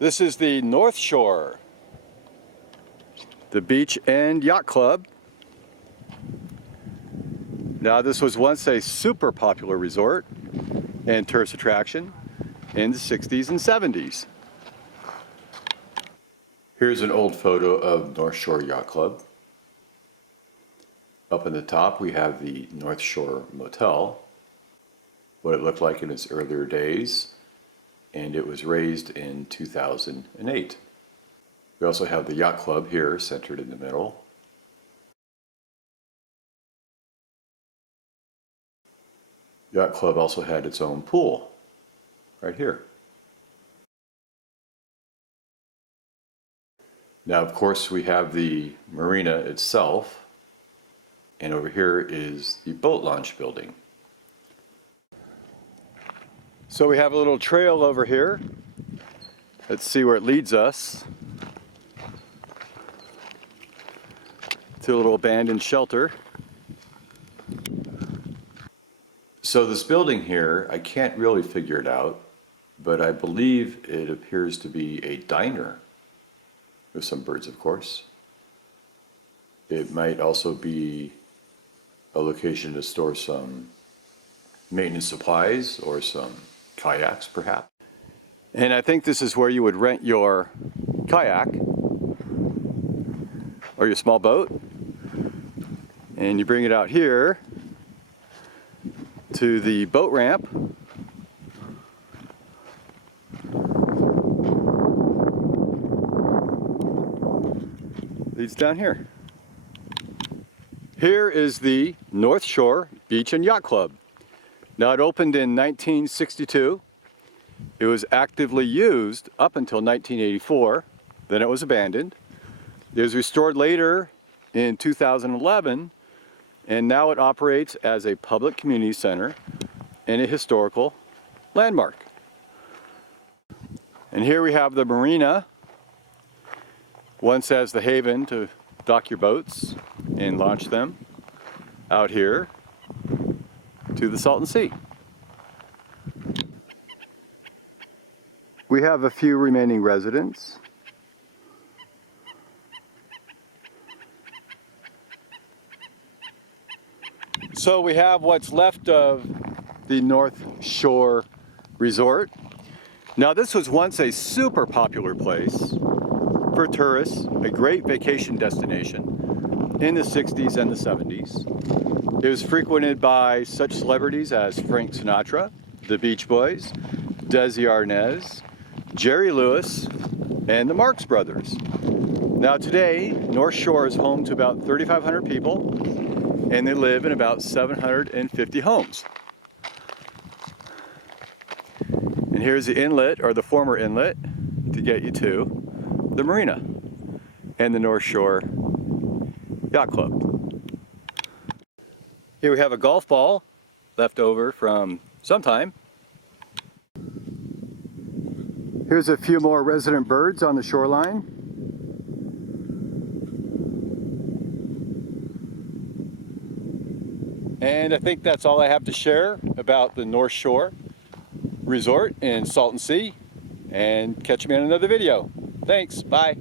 This is the North Shore, the Beach and Yacht Club. Now, this was once a super popular resort and tourist attraction in the 60s and 70s. Here's an old photo of North Shore Yacht Club. Up in the top we have the North Shore Motel, what it looked like in its earlier days, and it was raised in 2008. We also have the Yacht Club here centered in the middle. Yacht Club also had its own pool right here. Now, of course, we have the marina itself, and over here is the boat launch building. So we have a little trail over here. Let's see where it leads us. To a little abandoned shelter. So this building here, I can't really figure it out, but I believe it appears to be a diner. With some birds, of course. It might also be a location to store some maintenance supplies or some kayaks, perhaps. And I think this is where you would rent your kayak or your small boat, and you bring it out here to the boat ramp. Leads down here. Here is the North Shore Beach and Yacht Club. Now, it opened in 1962. It was actively used up until 1984. Then it was abandoned. It was restored later in 2011, and now it operates as a public community center and a historical landmark. And here we have the marina, once as the haven to dock your boats and launch them out here to the Salton Sea. We have a few remaining residents. So we have what's left of the North Shore Resort. Now, this was once a super popular place for tourists, a great vacation destination in the 60s and the 70s. It was frequented by such celebrities as Frank Sinatra, the Beach Boys, Desi Arnaz, Jerry Lewis, and the Marx Brothers. Now today, North Shore is home to about 3,500 people, and they live in about 750 homes. And here's the inlet, or the former inlet, to get you to the marina and the North Shore Yacht Club. Here we have a golf ball left over from sometime. Here's a few more resident birds on the shoreline. And I think that's all I have to share about the North Shore Resort in Salton Sea. And catch me on another video. Thanks, bye.